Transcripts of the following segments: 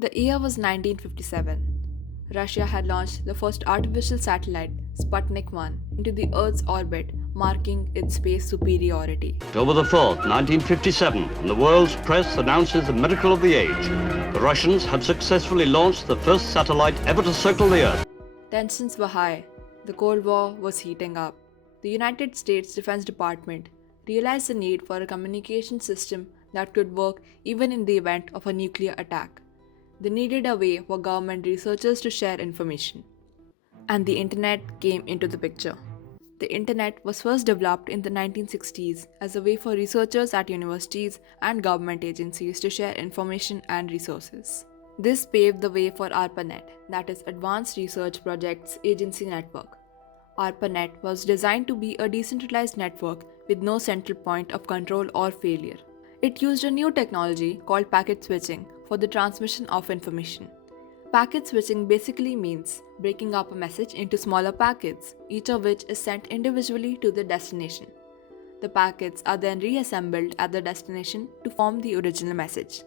The year was 1957. Russia had launched the first artificial satellite, Sputnik 1, into the Earth's orbit, marking its space superiority. October the 4th, 1957, and the world's press announces the miracle of the age. The Russians had successfully launched the first satellite ever to circle the Earth. Tensions were high. The Cold War was heating up. The United States Defense Department realized the need for a communication system that could work even in the event of a nuclear attack. They needed a way for government researchers to share information. And the internet came into the picture. The internet was first developed in the 1960s as a way for researchers at universities and government agencies to share information and resources. This paved the way for ARPANET, that is Advanced Research Projects Agency Network. ARPANET was designed to be a decentralized network with no central point of control or failure. It used a new technology called packet switching for the transmission of information. Packet switching basically means breaking up a message into smaller packets, each of which is sent individually to the destination. The packets are then reassembled at the destination to form the original message.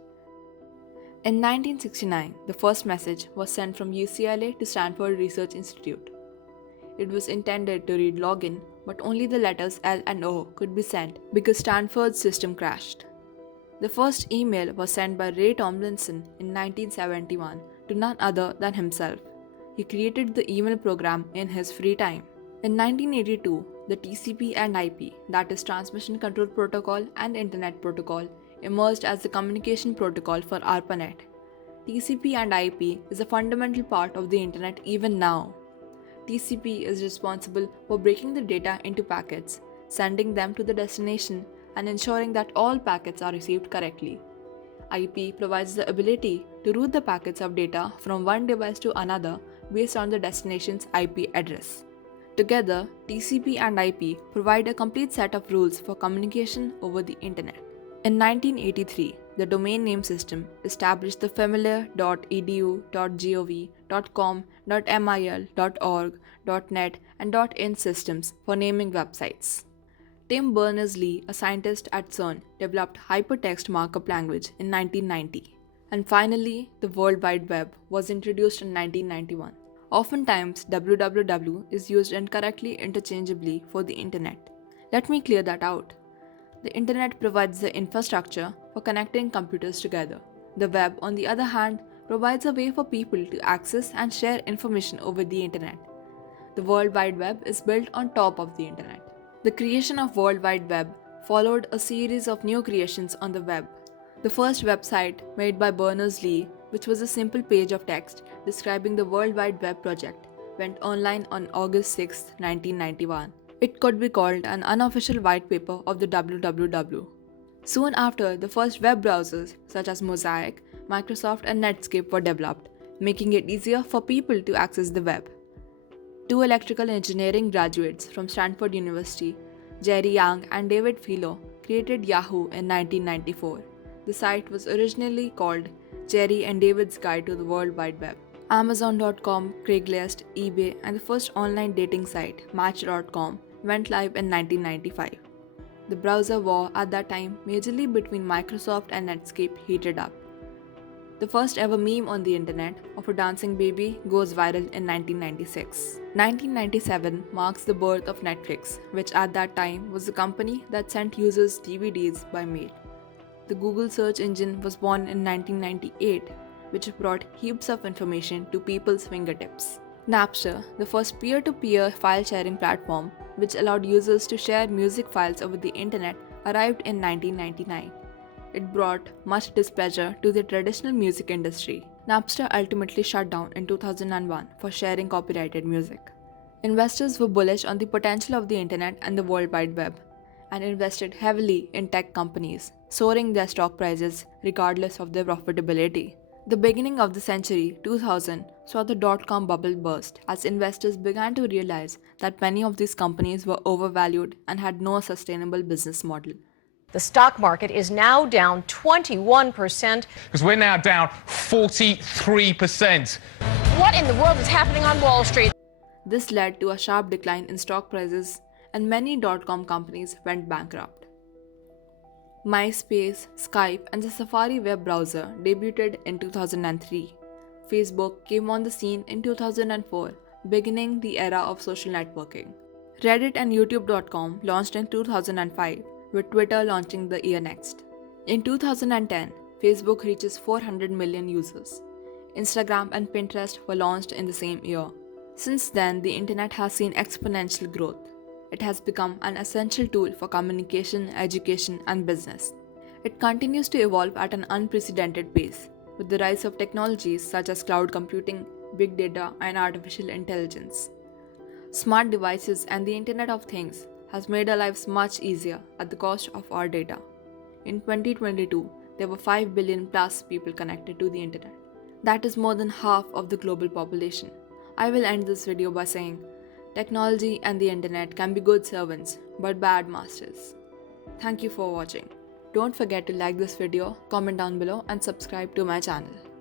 In 1969, the first message was sent from UCLA to Stanford Research Institute. It was intended to read login, but only the letters L and O could be sent because Stanford's system crashed. The first email was sent by Ray Tomlinson in 1971 to none other than himself. He created the email program in his free time. In 1982, the TCP and IP, that is Transmission Control Protocol and Internet Protocol, emerged as the communication protocol for ARPANET. TCP and IP is a fundamental part of the Internet even now. TCP is responsible for breaking the data into packets, sending them to the destination, and ensuring that all packets are received correctly. IP provides the ability to route the packets of data from one device to another based on the destination's IP address. Together, TCP and IP provide a complete set of rules for communication over the Internet. In 1983, the domain name system established the familiar .edu, .gov, .com, .mil, .org, .net, and .in systems for naming websites. Tim Berners-Lee, a scientist at CERN, developed hypertext markup language in 1990. And finally, the World Wide Web was introduced in 1991. Oftentimes, www is used incorrectly interchangeably for the Internet. Let me clear that out. The Internet provides the infrastructure for connecting computers together. The web, on the other hand, provides a way for people to access and share information over the Internet. The World Wide Web is built on top of the Internet. The creation of World Wide Web followed a series of new creations on the web. The first website, made by Berners-Lee, which was a simple page of text describing the World Wide Web project, went online on August 6, 1991. It could be called an unofficial white paper of the WWW. Soon after, the first web browsers such as Mosaic, Microsoft, and Netscape were developed, making it easier for people to access the web. Two electrical engineering graduates from Stanford University, Jerry Yang and David Filo, created Yahoo in 1994. The site was originally called Jerry and David's Guide to the World Wide Web. Amazon.com, Craigslist, eBay, and the first online dating site, Match.com, went live in 1995. The browser war at that time, majorly between Microsoft and Netscape, heated up. The first ever meme on the internet of a dancing baby goes viral in 1996. 1997 marks the birth of Netflix, which at that time was the company that sent users DVDs by mail. The Google search engine was born in 1998, which brought heaps of information to people's fingertips. Napster, the first peer-to-peer file-sharing platform, which allowed users to share music files over the internet, arrived in 1999. It brought much displeasure to the traditional music industry. Napster ultimately shut down in 2001 for sharing copyrighted music. Investors were bullish on the potential of the internet and the World Wide Web, and invested heavily in tech companies, soaring their stock prices regardless of their profitability. The beginning of the century, 2000, saw the dot-com bubble burst as investors began to realize that many of these companies were overvalued and had no sustainable business model. The stock market is now down 21%. Because we're now down 43%. What in the world is happening on Wall Street? This led to a sharp decline in stock prices, and many dot-com companies went bankrupt. MySpace, Skype, and the Safari web browser debuted in 2003. Facebook came on the scene in 2004, beginning the era of social networking. Reddit and YouTube.com launched in 2005, with Twitter launching the year next. In 2010, Facebook reaches 400 million users. Instagram and Pinterest were launched in the same year. Since then, the internet has seen exponential growth. It has become an essential tool for communication, education, and business. It continues to evolve at an unprecedented pace, with the rise of technologies such as cloud computing, big data, and artificial intelligence. Smart devices and the Internet of Things has made our lives much easier at the cost of our data. In 2022, there were 5 billion plus people connected to the internet. That is more than half of the global population. I will end this video by saying, technology and the internet can be good servants, but bad masters. Thank you for watching. Don't forget to like this video, comment down below, and subscribe to my channel.